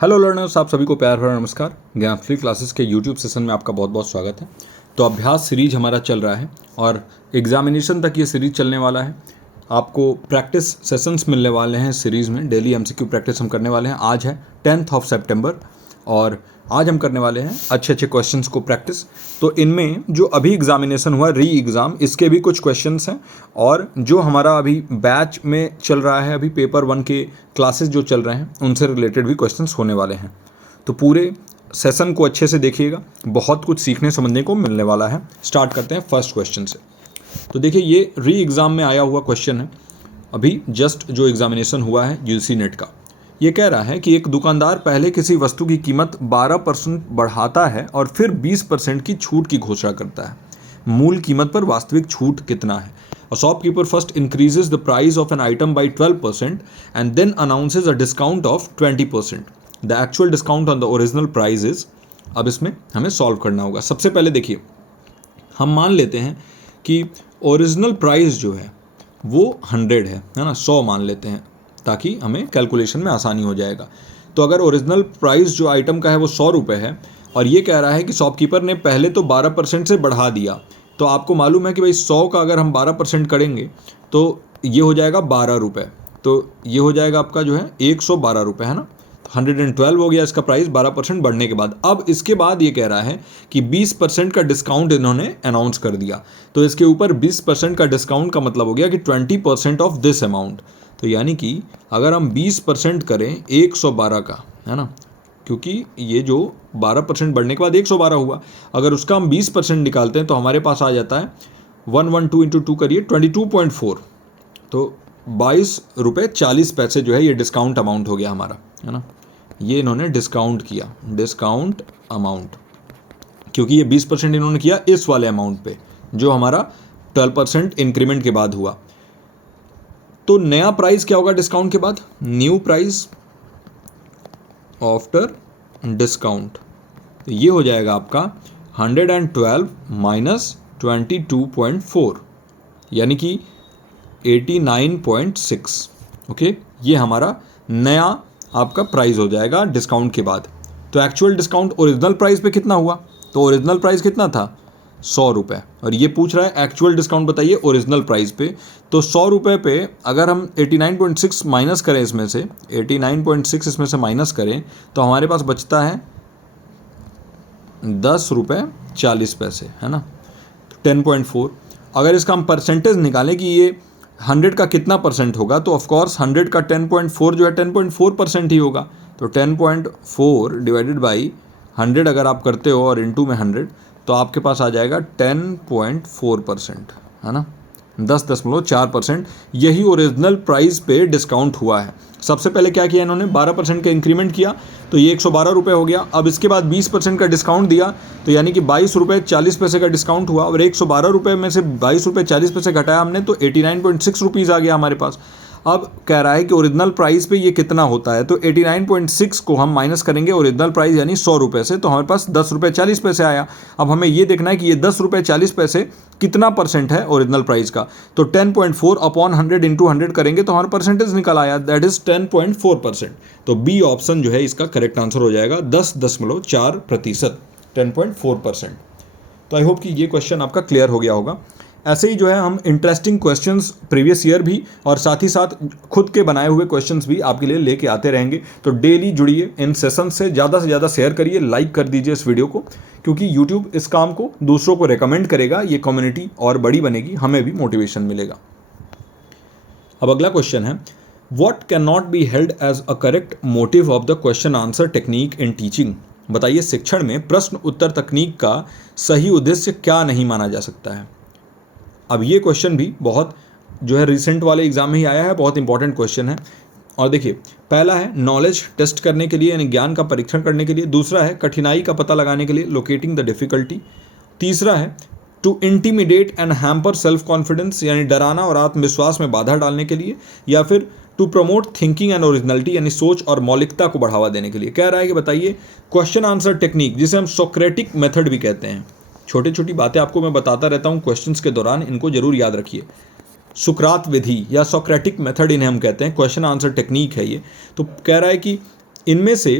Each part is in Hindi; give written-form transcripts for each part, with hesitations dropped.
हेलो लर्नर्स, आप सभी को प्यार भरा नमस्कार। ज्ञान फ्री क्लासेस के यूट्यूब सेशन में आपका बहुत बहुत स्वागत है। तो अभ्यास सीरीज हमारा चल रहा है और एग्जामिनेशन तक ये सीरीज चलने वाला है। आपको प्रैक्टिस सेशंस मिलने वाले हैं सीरीज़ में। डेली एमसीक्यू प्रैक्टिस हम करने वाले हैं। आज है 10 सितंबर और आज हम करने वाले हैं अच्छे अच्छे क्वेश्चंस को प्रैक्टिस। तो इनमें जो अभी एग्जामिनेशन हुआ री एग्ज़ाम, इसके भी कुछ क्वेश्चंस हैं और जो हमारा अभी बैच में चल रहा है, अभी पेपर 1 के क्लासेस जो चल रहे हैं उनसे रिलेटेड भी क्वेश्चंस होने वाले हैं। तो पूरे सेशन को अच्छे से देखिएगा, बहुत कुछ सीखने समझने को मिलने वाला है। स्टार्ट करते हैं फर्स्ट क्वेश्चन से। तो देखिए, ये री एग्ज़ाम में आया हुआ क्वेश्चन है, अभी जस्ट जो एग्जामिनेशन हुआ है यूजीसी नेट का। ये कह रहा है कि एक दुकानदार पहले किसी वस्तु की कीमत 12% बढ़ाता है और फिर 20% की छूट की घोषणा करता है। मूल कीमत पर वास्तविक छूट कितना है? A shopkeeper first increases the price of an item by 12% and then announces a discount of 20%. The actual discount on the original price is। अब इसमें हमें सॉल्व करना होगा। सबसे पहले देखिए, हम मान लेते हैं कि ओरिजिनल प्राइस जो है वो 100 है ना, 100 मान लेते हैं ताकि हमें कैलकुलेशन में आसानी हो जाएगा। तो अगर ओरिजिनल प्राइस जो आइटम का है वो 100 रुपये है और ये कह रहा है कि शॉपकीपर ने पहले तो 12% से बढ़ा दिया, तो आपको मालूम है कि भाई 100 का अगर हम 12% करेंगे तो ये हो जाएगा 12 रुपये। तो ये हो जाएगा आपका जो है 112 रुपये, है ना। 112 हो गया इसका प्राइस 12% बढ़ने के बाद। अब इसके बाद ये कह रहा है कि 20% का डिस्काउंट इन्होंने अनाउंस कर दिया। तो इसके ऊपर 20% का डिस्काउंट का मतलब हो गया कि 20% ऑफ दिस अमाउंट। तो यानी कि अगर हम 20% करें 112 का, है ना, क्योंकि ये जो 12% बढ़ने के बाद 112 हुआ, अगर उसका हम 20% निकालते हैं तो हमारे पास आ जाता है 112 इंटू 2 करिए 22.4। तो 22 रुपये 40 पैसे जो है ये डिस्काउंट अमाउंट हो गया हमारा, है ना। ये इन्होंने डिस्काउंट किया, डिस्काउंट अमाउंट, क्योंकि ये 20% इन्होंने किया इस वाले अमाउंट पे जो हमारा 12% इंक्रीमेंट के बाद हुआ। तो नया प्राइस क्या होगा डिस्काउंट के बाद? New price after discount. तो ये हो जाएगा आपका 112 माइनस 22.4 यानी कि 89.6। ओके, ये हमारा नया आपका प्राइस हो जाएगा डिस्काउंट के बाद। तो एक्चुअल डिस्काउंट ओरिजिनल प्राइस पे कितना हुआ? तो ओरिजिनल प्राइस कितना था? 100 रुपये। और ये पूछ रहा है एक्चुअल डिस्काउंट बताइए ओरिजिनल प्राइस पे। तो 100 रुपये पे अगर हम 89.6 माइनस करें, इसमें से 89.6 इसमें से माइनस करें तो हमारे पास बचता है 10 रुपये 40 पैसे, है ना। 10.4। अगर इसका हम परसेंटेज निकालें कि ये 100 का कितना परसेंट होगा, तो ऑफकोर्स 100 का 10.4 जो है 10.4% ही होगा। तो 10.4 डिवाइडेड बाई 100 अगर आप करते हो और इंटू में 100, तो आपके पास आ जाएगा 10.4%, है ना, 10.4%। यही ओरिजिनल प्राइस पे डिस्काउंट हुआ है। सबसे पहले क्या किया इन्होंने? 12% का इंक्रीमेंट किया, तो ये 112 रुपये हो गया। अब इसके बाद 20% का डिस्काउंट दिया, तो यानी कि 22 रुपये 40 पैसे का डिस्काउंट हुआ। और 112 रुपये में से 22 रुपये 40 पैसे घटाया हमने, तो 89.6 रुपीज़ आ गया हमारे पास। अब कह रहा है कि ओरिजिनल प्राइस पे ये कितना होता है, तो 89.6 को हम माइनस करेंगे ओरिजिनल प्राइस यानी 100 रुपये से, तो हमारे पास 10 रुपये 40 पैसे आया। अब हमें ये देखना है कि ये 10 रुपये 40 पैसे कितना परसेंट है ओरिजिनल प्राइस का। तो 10.4 अपॉन 100 इंटू 100 करेंगे तो हमारा परसेंटेज निकल आया, दैट इज 10.4%। तो बी ऑप्शन जो है इसका करेक्ट आंसर हो जाएगा 10.4%, 10.4%। तो आई होप कि ये क्वेश्चन आपका क्लियर हो गया होगा। ऐसे ही जो है हम इंटरेस्टिंग क्वेश्चंस प्रीवियस ईयर भी और साथ ही साथ खुद के बनाए हुए क्वेश्चंस भी आपके लिए लेके आते रहेंगे। तो डेली जुड़िए इन सेशन से ज़्यादा शेयर करिए, लाइक कर दीजिए इस वीडियो को, क्योंकि यूट्यूब इस काम को दूसरों को रेकमेंड करेगा, ये कम्युनिटी और बड़ी बनेगी, हमें भी मोटिवेशन मिलेगा। अब अगला क्वेश्चन है, what can not be held as a correct motive of the question answer technique in teaching. बताइए, शिक्षण में प्रश्न उत्तर तकनीक का सही उद्देश्य क्या नहीं माना जा सकता है। अब ये क्वेश्चन भी बहुत जो है रिसेंट वाले एग्जाम में ही आया है, बहुत इंपॉर्टेंट क्वेश्चन है। और देखिए, पहला है नॉलेज टेस्ट करने के लिए यानी ज्ञान का परीक्षण करने के लिए। दूसरा है कठिनाई का पता लगाने के लिए, लोकेटिंग द डिफिकल्टी। तीसरा है to intimidate and hamper self confidence यानी डराना और आत्मविश्वास में बाधा डालने के लिए। या फिर to promote thinking and originality यानी सोच और मौलिकता को बढ़ावा देने के लिए। कह रहा है कि बताइए, क्वेश्चन आंसर टेक्निक जिसे हम सोक्रेटिक मेथड भी कहते हैं, छोटी छोटी बातें आपको मैं बताता रहता हूँ क्वेश्चंस के दौरान, इनको जरूर याद रखिए। सुकरात विधि या सोक्रेटिक मेथड इन्हें हम कहते हैं, क्वेश्चन आंसर टेक्निक है ये। तो कह रहा है कि इनमें से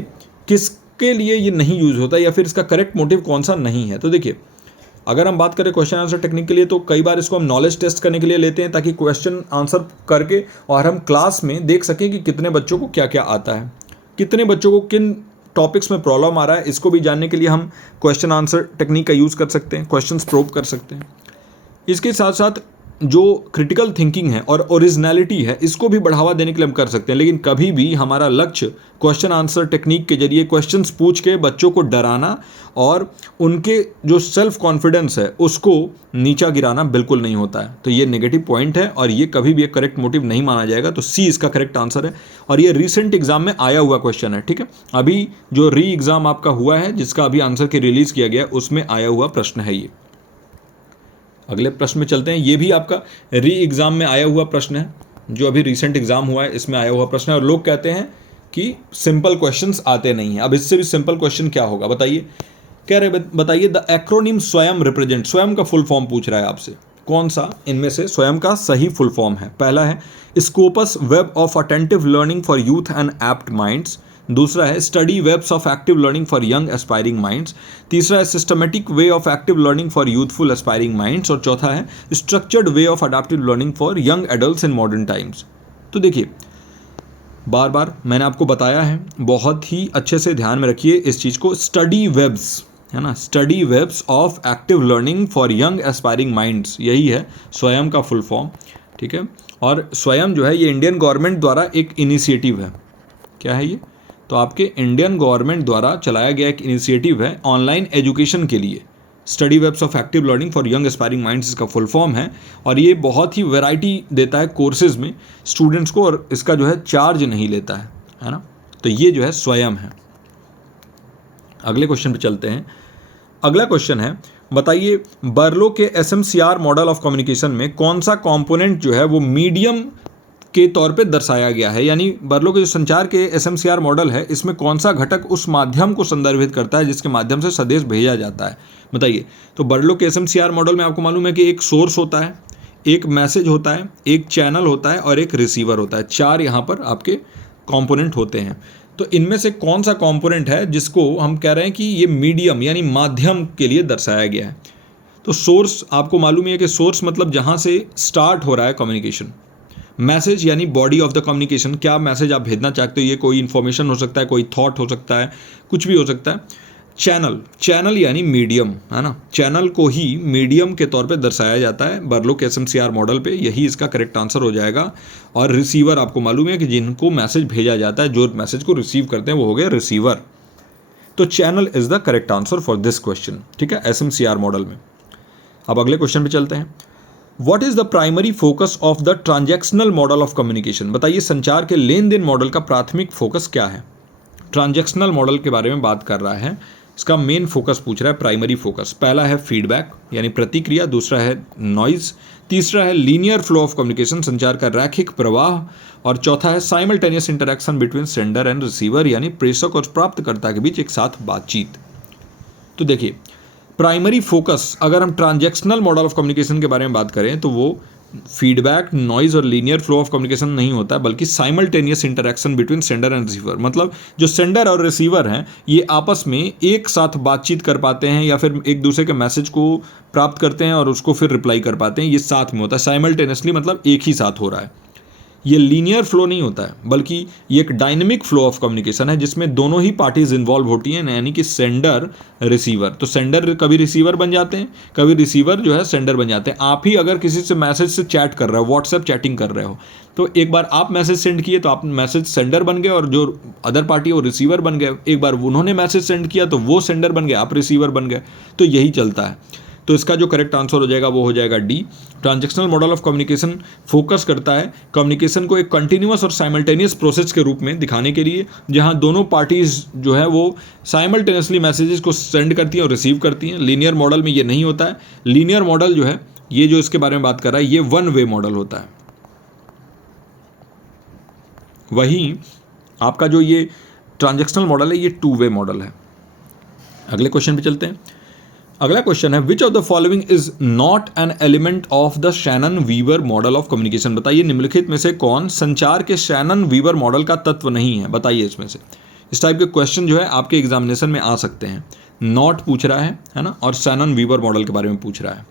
किसके लिए ये नहीं यूज़ होता या फिर इसका करेक्ट मोटिव कौन सा नहीं है। तो देखिए, अगर हम बात करें क्वेश्चन आंसर टेक्निक के लिए, तो कई बार इसको हम नॉलेज टेस्ट करने के लिए लेते हैं, ताकि क्वेश्चन आंसर करके और हम क्लास में देख सकें कि कितने बच्चों को क्या क्या आता है, कितने बच्चों को किन टॉपिक्स में प्रॉब्लम आ रहा है। इसको भी जानने के लिए हम क्वेश्चन आंसर टेक्निक का यूज़ कर सकते हैं, क्वेश्चंस प्रोब कर सकते हैं। इसके साथ साथ जो क्रिटिकल थिंकिंग है और ओरिजिनलिटी है, इसको भी बढ़ावा देने के लिए हम कर सकते हैं। लेकिन कभी भी हमारा लक्ष्य क्वेश्चन आंसर टेक्निक के जरिए क्वेश्चंस पूछ के बच्चों को डराना और उनके जो सेल्फ कॉन्फिडेंस है उसको नीचा गिराना बिल्कुल नहीं होता है। तो ये नेगेटिव पॉइंट है और ये कभी भी एक करेक्ट मोटिव नहीं माना जाएगा। तो सी इसका करेक्ट आंसर है और ये रिसेंट एग्जाम में आया हुआ क्वेश्चन है। ठीक है, अभी जो री एग्ज़ाम आपका हुआ है, जिसका अभी आंसर की रिलीज़ किया गया, उसमें आया हुआ प्रश्न है ये। अगले प्रश्न में चलते हैं। ये भी आपका री एग्ज़ाम में आया हुआ प्रश्न है, जो अभी रिसेंट एग्ज़ाम हुआ है, इसमें आया हुआ प्रश्न है। और लोग कहते हैं कि सिंपल क्वेश्चंस आते नहीं हैं। अब इससे भी सिंपल क्वेश्चन क्या होगा बताइए। कह रहे बताइए द एक्रोनिम स्वयं रिप्रेजेंट, स्वयं का फुल फॉर्म पूछ रहा है आपसे, कौन सा इनमें से स्वयं का सही फुल फॉर्म है। पहला है scopes web of attentive learning for youth and apt minds. दूसरा है study webs of active learning for young aspiring minds. तीसरा है systematic way of active learning for youthful aspiring minds. और चौथा है structured way of adaptive learning for young adults in modern times. तो देखिए, बार बार मैंने आपको बताया है, बहुत ही अच्छे से ध्यान में रखिए इस चीज़ को। स्टडी वेब्स है ना, study webs of active learning for young aspiring minds, यही है स्वयं का फुल फॉर्म। ठीक है, और स्वयं जो है ये इंडियन गवर्नमेंट द्वारा एक इनिशिएटिव है। क्या है ये? तो आपके इंडियन गवर्नमेंट द्वारा चलाया गया एक इनिशिएटिव है ऑनलाइन एजुकेशन के लिए। Study webs of active learning for young aspiring minds इसका फुल फॉर्म है। और ये बहुत ही वैरायटी देता है कोर्सेज में स्टूडेंट्स को, और इसका जो है चार्ज नहीं लेता है ना। तो ये जो है स्वयं है। अगले क्वेश्चन पे चलते हैं। अगला क्वेश्चन है, बताइए बर्लो के SMCR मॉडल ऑफ कम्युनिकेशन में कौन सा कंपोनेंट जो है वो मीडियम के तौर पे दर्शाया गया है। यानी बर्लो के जो संचार के SMCR मॉडल है, इसमें कौन सा घटक उस माध्यम को संदर्भित करता है जिसके माध्यम से संदेश भेजा जाता है, बताइए। तो बर्लो के SMCR मॉडल में आपको मालूम है कि एक सोर्स होता है, एक मैसेज होता है, एक चैनल होता है और एक रिसीवर होता है। 4 यहाँ पर आपके कॉम्पोनेंट होते हैं। तो इनमें से कौन सा कॉम्पोनेंट है जिसको हम कह रहे हैं कि ये मीडियम यानी माध्यम के लिए दर्शाया गया है। तो सोर्स आपको मालूम है कि सोर्स मतलब जहाँ से स्टार्ट हो रहा है कम्युनिकेशन। मैसेज यानी बॉडी ऑफ द कम्युनिकेशन, क्या मैसेज आप भेजना चाहते हो, ये कोई इन्फॉर्मेशन हो सकता है, कोई थॉट हो सकता है, कुछ भी हो सकता है। चैनल, चैनल यानी मीडियम है ना, चैनल को ही मीडियम के तौर पे दर्शाया जाता है बर्लो के SMCR मॉडल पे, यही इसका करेक्ट आंसर हो जाएगा। और रिसीवर आपको मालूम है कि जिनको मैसेज भेजा जाता है, जो मैसेज को रिसीव करते हैं वो हो गए रिसीवर। तो channel is the correct answer for this question. ठीक है, SMCR मॉडल में। अब अगले क्वेश्चन पे चलते हैं। What is the primary focus of the transactional model of communication? बताइए संचार के लेन देन मॉडल का प्राथमिक फोकस क्या है। ट्रांजैक्शनल मॉडल के बारे में बात कर रहा है, इसका मेन फोकस पूछ रहा है, प्राइमरी फोकस। पहला है फीडबैक यानी प्रतिक्रिया, दूसरा है नॉइज, तीसरा है लीनियर फ्लो ऑफ कम्युनिकेशन संचार का रैखिक प्रवाह, और चौथा है simultaneous interaction between sender and receiver यानी प्रेषक और प्राप्तकर्ता के बीच एक साथ बातचीत। तो देखिए, प्राइमरी फोकस अगर हम ट्रांजैक्शनल मॉडल ऑफ कम्युनिकेशन के बारे में बात करें तो वो फीडबैक, नॉइज और लीनियर फ्लो ऑफ कम्युनिकेशन नहीं होता है, बल्कि simultaneous interaction between sender and receiver. मतलब जो सेंडर और रिसीवर हैं ये आपस में एक साथ बातचीत कर पाते हैं या फिर एक दूसरे के मैसेज को प्राप्त करते हैं और उसको फिर रिप्लाई कर पाते हैं, ये साथ में होता है। साइमल्टेनियसली मतलब एक ही साथ हो रहा है। ये लीनियर फ्लो नहीं होता है, बल्कि ये एक डायनेमिक फ्लो ऑफ कम्युनिकेशन है जिसमें दोनों ही पार्टीज इन्वॉल्व होती हैं, यानी कि सेंडर रिसीवर। तो सेंडर कभी रिसीवर बन जाते हैं, कभी रिसीवर जो है सेंडर बन जाते हैं। आप ही अगर किसी से मैसेज से चैट कर रहे हो, व्हाट्सएप चैटिंग कर रहे हो, तो एक बार आप मैसेज सेंड किए तो आप मैसेज सेंडर बन गए और जो अदर पार्टी है वो रिसीवर बन गए। एक बार उन्होंने मैसेज सेंड किया तो वो सेंडर बन गए, आप रिसीवर बन गए। तो यही चलता है। तो इसका जो करेक्ट आंसर हो जाएगा वो हो जाएगा D. Transactional model of communication focus करता है कम्युनिकेशन को एक कंटिन्यूअस और साइमल्टेनियस प्रोसेस के रूप में दिखाने के लिए, जहां दोनों पार्टीज जो है वो साइमल्टेनियसली मैसेजेस को सेंड करती हैं और रिसीव करती हैं। लीनियर मॉडल में ये नहीं होता है। लीनियर मॉडल जो है, ये जो इसके बारे में बात कर रहा है, ये वन वे मॉडल होता है। वहीं आपका जो ये ट्रांजैक्शनल मॉडल है ये टू वे मॉडल है। अगले क्वेश्चन पे चलते हैं। अगला क्वेश्चन है which of the following is not an element of the Shannon Weaver model of communication. बताइए निम्नलिखित में से कौन संचार के शैनन वीवर मॉडल का तत्व नहीं है, बताइए इसमें से। इस टाइप के क्वेश्चन जो है आपके एग्जामिनेशन में आ सकते हैं। नॉट पूछ रहा है ना, और शैनन वीवर मॉडल के बारे में पूछ रहा है।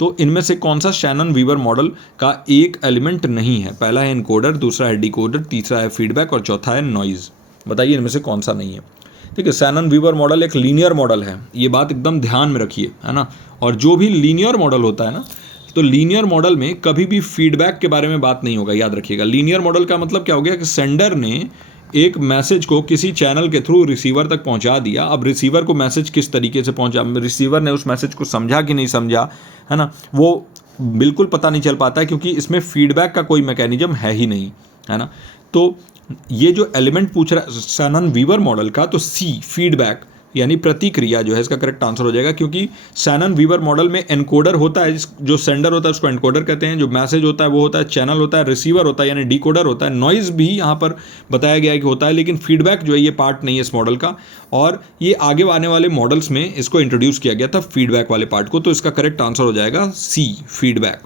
तो इनमें से कौन सा शैनन वीवर मॉडल का एक एलिमेंट नहीं है? पहला है इनकोडर, दूसरा है डिकोडर, तीसरा है फीडबैक और चौथा है नॉइज़। बताइए इनमें से कौन सा नहीं है? ठीक है, शैनन वीवर मॉडल एक लीनियर मॉडल है, ये बात एकदम ध्यान में रखिए, है ना। और जो भी लीनियर मॉडल होता है ना, तो लीनियर मॉडल में कभी भी फीडबैक के बारे में बात नहीं होगा, याद रखिएगा। लीनियर मॉडल का मतलब क्या हो गया कि सेंडर ने एक मैसेज को किसी चैनल के थ्रू रिसीवर तक पहुंचा दिया। अब रिसीवर को मैसेज किस तरीके से पहुंचा, रिसीवर ने उस मैसेज को समझा कि नहीं समझा, है ना, वो बिल्कुल पता नहीं चल पाता है, क्योंकि इसमें फीडबैक का कोई मैकेनिज्म है ही नहीं, है ना। तो ये जो एलिमेंट पूछ रहा है शैनन वीवर मॉडल का, तो सी फीडबैक यानी प्रतिक्रिया जो है इसका करेक्ट आंसर हो जाएगा, क्योंकि शैनन वीवर मॉडल में एनकोडर होता है, जो सेंडर होता है उसको एनकोडर कहते हैं, जो मैसेज होता है वो होता है चैनल होता है, रिसीवर होता है यानी डिकोडर होता है, नॉइज़ भी यहाँ पर बताया गया है कि होता है, लेकिन फीडबैक जो है ये पार्ट नहीं है इस मॉडल का। और ये आगे आने वाले मॉडल्स में इसको इंट्रोड्यूस किया गया था फीडबैक वाले पार्ट को, तो इसका करेक्ट आंसर हो जाएगा सी फीडबैक।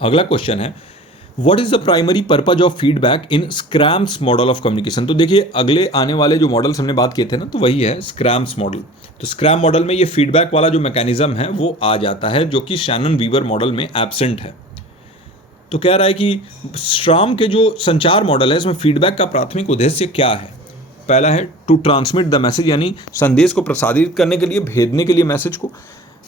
अगला क्वेश्चन है what is the primary purpose of feedback in Schramm's model of communication. तो देखिए अगले आने वाले जो मॉडल्स हमने बात किए थे ना, तो वही है स्क्रैम्स मॉडल। तो स्क्रैम मॉडल में ये फीडबैक वाला जो मैकेनिज्म है वो आ जाता है, जो कि शैनन वीवर मॉडल में एब्सेंट है। तो कह रहा है कि स्ट्राम के जो संचार मॉडल है इसमें फीडबैक का प्राथमिक उद्देश्य क्या है? पहला है टू ट्रांसमिट द मैसेज, यानी संदेश को प्रसारित करने के लिए, भेजने के लिए मैसेज को,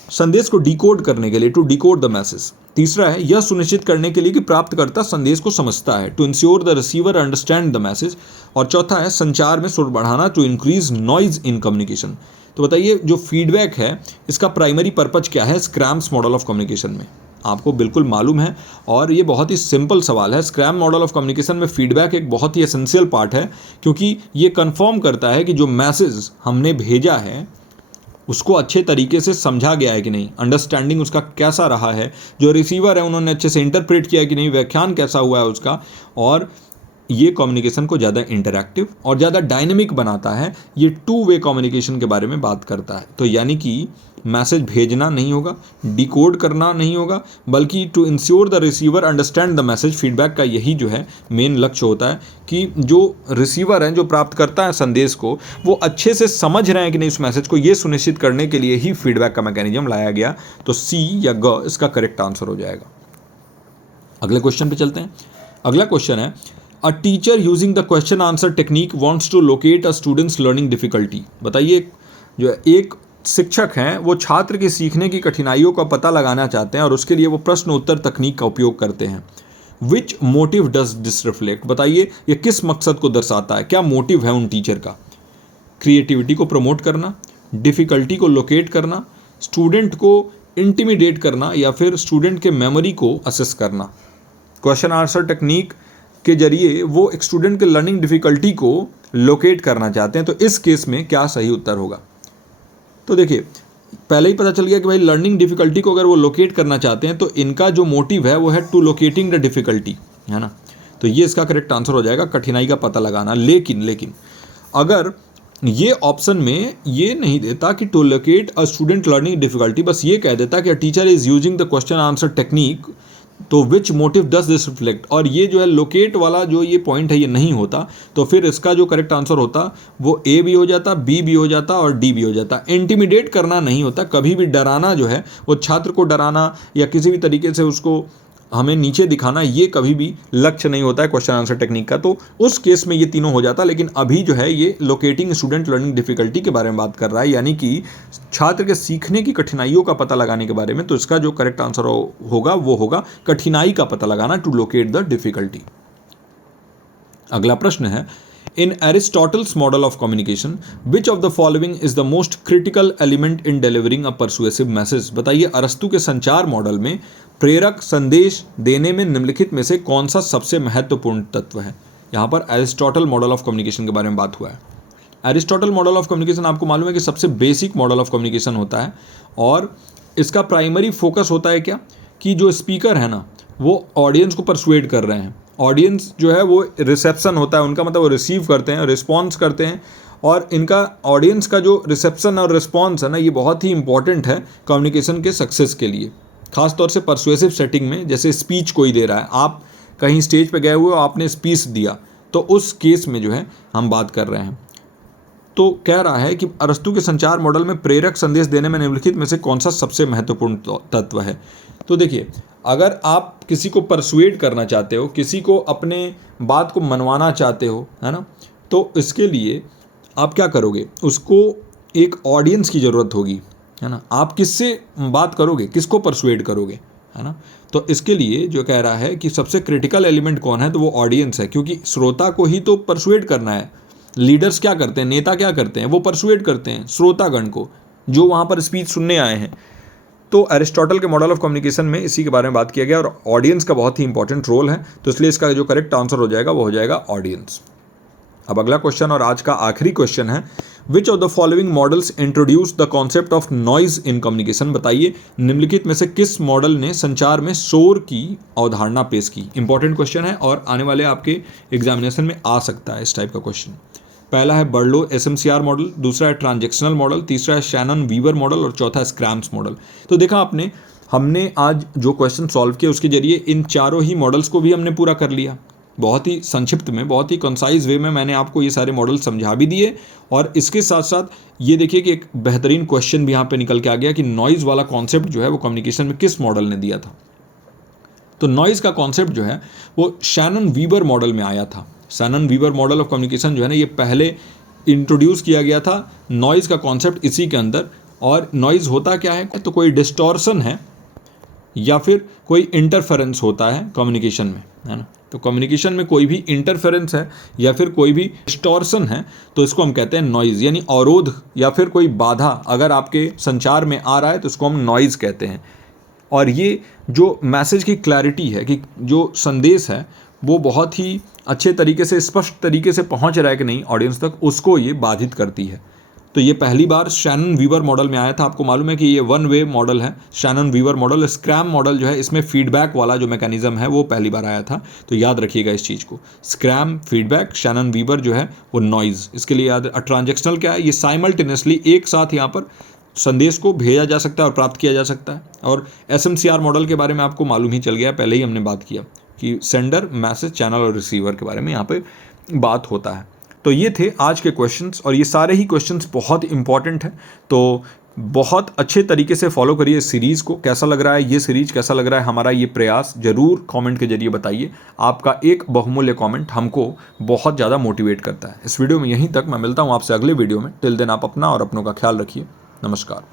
संदेश को डिकोड करने के लिए, टू डिकोड द मैसेज। तीसरा है यह सुनिश्चित करने के लिए कि प्राप्तकर्ता संदेश को समझता है, to ensure the receiver understand the message. और चौथा है संचार में सुर बढ़ाना, to increase noise in communication. तो बताइए जो फीडबैक है इसका प्राइमरी पर्पज क्या है स्क्रैम्स मॉडल ऑफ कम्युनिकेशन में? आपको बिल्कुल मालूम है, और ये बहुत ही सिंपल सवाल है। स्क्रैम मॉडल ऑफ कम्युनिकेशन में फीडबैक एक बहुत ही एसेंशियल पार्ट है, क्योंकि ये कंफर्म करता है कि जो मैसेज हमने भेजा है उसको अच्छे तरीके से समझा गया है कि नहीं, अंडरस्टैंडिंग उसका कैसा रहा है, जो रिसीवर है उन्होंने अच्छे से इंटरप्रेट किया है कि नहीं, व्याख्यान कैसा हुआ है उसका। और ये कम्युनिकेशन को ज़्यादा इंटरैक्टिव और ज़्यादा डायनेमिक बनाता है। ये टू वे कम्युनिकेशन के बारे में बात करता है। तो यानी कि मैसेज भेजना नहीं होगा, डिकोड करना नहीं होगा, बल्कि to ensure the receiver understand the message. Feedback का यही जो है मेन लक्ष्य होता है कि जो रिसीवर हैं, जो प्राप्त करता है संदेश को, वो अच्छे से समझ रहे हैं कि नहीं उस मैसेज को, ये सुनिश्चित करने के लिए ही फीडबैक का मैकेनिज्म लाया गया। तो सी या ग इसका करेक्ट आंसर हो जाएगा। अगले क्वेश्चन पे चलते हैं। अगला क्वेश्चन है a teacher using the question answer technique wants to locate a students learning difficulty. बताइए जो एक शिक्षक हैं वो छात्र के सीखने की कठिनाइयों का पता लगाना चाहते हैं और उसके लिए वो प्रश्न उत्तर तकनीक का उपयोग करते हैं। विच मोटिव डज दिस रिफ्लेक्ट? बताइए ये किस मकसद को दर्शाता है, क्या मोटिव है उन टीचर का? क्रिएटिविटी को प्रमोट करना, डिफ़िकल्टी को लोकेट करना, स्टूडेंट को इंटिमिडेट करना, या फिर स्टूडेंट के मेमोरी को असेस करना। क्वेश्चन आंसर टेक्निक के जरिए वो एक स्टूडेंट के लर्निंग डिफ़िकल्टी को लोकेट करना चाहते हैं। तो इस केस में क्या सही उत्तर होगा? तो देखिए पहले ही पता चल गया कि भाई लर्निंग डिफ़िकल्टी को अगर वो लोकेट करना चाहते हैं तो इनका जो मोटिव है वो है टू लोकेटिंग द डिफ़िकल्टी, है ना। तो ये इसका करेक्ट आंसर हो जाएगा, कठिनाई का पता लगाना। लेकिन अगर ये ऑप्शन में ये नहीं देता कि to locate a student learning difficulty, बस ये कह देता कि a teacher is using the question answer technique, तो which motive does this reflect, और ये जो है लोकेट वाला जो ये पॉइंट है ये नहीं होता, तो फिर इसका जो करेक्ट आंसर होता वो ए भी हो जाता, बी भी हो जाता और डी भी हो जाता। इंटिमिडेट करना नहीं होता, कभी भी डराना जो है वो छात्र को डराना या किसी भी तरीके से उसको हमें नीचे दिखाना, ये कभी भी लक्ष्य नहीं होता है क्वेश्चन आंसर टेक्निक का। तो उस केस में ये तीनों हो जाता, लेकिन अभी जो है ये लोकेटिंग स्टूडेंट लर्निंग डिफ़िकल्टी के बारे में बात कर रहा है, यानी कि छात्र के सीखने की कठिनाइयों का पता लगाने के बारे में। तो इसका जो करेक्ट आंसर होगा वो होगा कठिनाई का पता लगाना, टू लोकेट द डिफ़िकल्टी। अगला प्रश्न है in Aristotle's model of communication which of the following is the most critical element in delivering a persuasive message. बताइए अरस्तु के संचार मॉडल में प्रेरक संदेश देने में निम्नलिखित में से कौन सा सबसे महत्वपूर्ण तत्व है? यहाँ पर एरिस्टोटल मॉडल ऑफ कम्युनिकेशन के बारे में बात हुआ है। एरिस्टोटल मॉडल ऑफ कम्युनिकेशन आपको मालूम है कि सबसे बेसिक मॉडल ऑफ कम्युनिकेशन होता है, और इसका प्राइमरी फोकस होता है क्या कि जो स्पीकर है ना वो ऑडियंस को परसुएड कर रहे हैं। ऑडियंस जो है वो रिसेप्शन होता है उनका, मतलब वो रिसीव करते हैं, रिस्पॉन्स करते हैं, और इनका ऑडियंस का जो रिसेप्शन और रिस्पॉन्स है ना ये बहुत ही इंपॉर्टेंट है कम्युनिकेशन के सक्सेस के लिए, खासतौर से परसुएसिव सेटिंग में। जैसे स्पीच कोई दे रहा है, आप कहीं स्टेज पे गए हुए हो, आपने स्पीच दिया, तो उस केस में जो है हम बात कर रहे हैं। तो कह रहा है कि अरस्तू के संचार मॉडल में प्रेरक संदेश देने में निम्नलिखित में से कौन सा सबसे महत्वपूर्ण तत्व है। तो देखिए, अगर आप किसी को परसुएड करना चाहते हो, किसी को अपने बात को मनवाना चाहते हो, है ना, तो इसके लिए आप क्या करोगे, उसको एक ऑडियंस की ज़रूरत होगी, है ना। आप किससे बात करोगे, किसको परसुएड करोगे, है ना। तो इसके लिए जो कह रहा है कि सबसे क्रिटिकल एलिमेंट कौन है, तो वो ऑडियंस है, क्योंकि श्रोता को ही तो परसुएड करना है। लीडर्स क्या करते हैं, नेता क्या करते हैं, वो परसुएड करते हैं श्रोतागण को जो वहाँ पर स्पीच सुनने आए हैं। तो अरिस्टोटल के मॉडल ऑफ कम्युनिकेशन में इसी के बारे में बात किया गया और ऑडियंस का बहुत ही इंपॉर्टेंट रोल है। तो इसलिए इसका जो करेक्ट आंसर हो जाएगा वो हो जाएगा ऑडियंस। अब अगला क्वेश्चन और आज का आखिरी क्वेश्चन है, which of the following models introduce the concept of noise in communication. बताइए निम्नलिखित में से किस मॉडल ने संचार में शोर की अवधारणा पेश की। इंपॉर्टेंट क्वेश्चन है और आने वाले आपके एग्जामिनेशन में आ सकता है इस टाइप का क्वेश्चन। पहला है बर्लो एसएमसीआर मॉडल, दूसरा है ट्रांजैक्शनल मॉडल, तीसरा है शैनन वीवर मॉडल और चौथा है स्क्रैम्स मॉडल। तो देखा आपने, हमने आज जो क्वेश्चन सॉल्व किए उसके जरिए इन चारों ही मॉडल्स को भी हमने पूरा कर लिया। बहुत ही संक्षिप्त में, बहुत ही कंसाइज वे में मैंने आपको ये सारे मॉडल समझा भी दिए और इसके साथ साथ ये देखिए कि एक बेहतरीन क्वेश्चन भी यहाँ पे निकल के आ गया कि नॉइज़ वाला कॉन्सेप्ट जो है वो कम्युनिकेशन में किस मॉडल ने दिया था। तो नॉइज़ का कॉन्सेप्ट जो है वो शैनन वीवर मॉडल में आया था। Shannon Weaver model of communication जो है ना, ये पहले इंट्रोड्यूस किया गया था नॉइज़ का कॉन्सेप्ट इसी के अंदर। और नॉइज़ होता क्या है, तो कोई डिस्टॉर्शन है या फिर कोई इंटरफेरेंस होता है कम्युनिकेशन में, है ना। तो कम्युनिकेशन में कोई भी इंटरफेरेंस है या फिर कोई भी डिस्टॉर्शन है तो इसको हम कहते हैं नॉइज़, यानी अवरोध या फिर कोई बाधा अगर आपके संचार में आ रहा है तो इसको हम नॉइज़ कहते हैं। और ये जो मैसेज की क्लैरिटी है, कि जो संदेश है वो बहुत ही अच्छे तरीके से, स्पष्ट तरीके से पहुंच रहा है कि नहीं ऑडियंस तक, उसको ये बाधित करती है। तो ये पहली बार शैनन वीवर मॉडल में आया था। आपको मालूम है कि ये वन वे मॉडल है Shannon Weaver model. Schramm model जो है इसमें फीडबैक वाला जो मैकेनिज्म है वो पहली बार आया था। तो याद रखिएगा इस चीज़ को, स्क्रैम फीडबैक, शैनन वीवर जो है वो नॉइज़। इसके लिए याद, ट्रांजैक्शनल क्या है, ये साइमल्टेनियसली एक साथ यहाँ पर संदेश को भेजा जा सकता है और प्राप्त किया जा सकता है। और एसएमसीआर मॉडल के बारे में आपको मालूम ही चल गया, पहले ही हमने बात किया कि सेंडर, मैसेज, चैनल और रिसीवर के बारे में यहाँ पे बात होता है। तो ये थे आज के क्वेश्चंस और ये सारे ही क्वेश्चंस बहुत इंपॉर्टेंट हैं। तो बहुत अच्छे तरीके से फॉलो करिए इस सीरीज़ को। कैसा लग रहा है ये सीरीज, कैसा लग रहा है हमारा ये प्रयास, ज़रूर कमेंट के जरिए बताइए। आपका एक बहुमूल्य कमेंट हमको बहुत ज़्यादा मोटिवेट करता है। इस वीडियो में यहीं तक, मैं मिलता हूँ आपसे अगले वीडियो में। टिल देन आप अपना और अपनों का ख्याल रखिए। नमस्कार।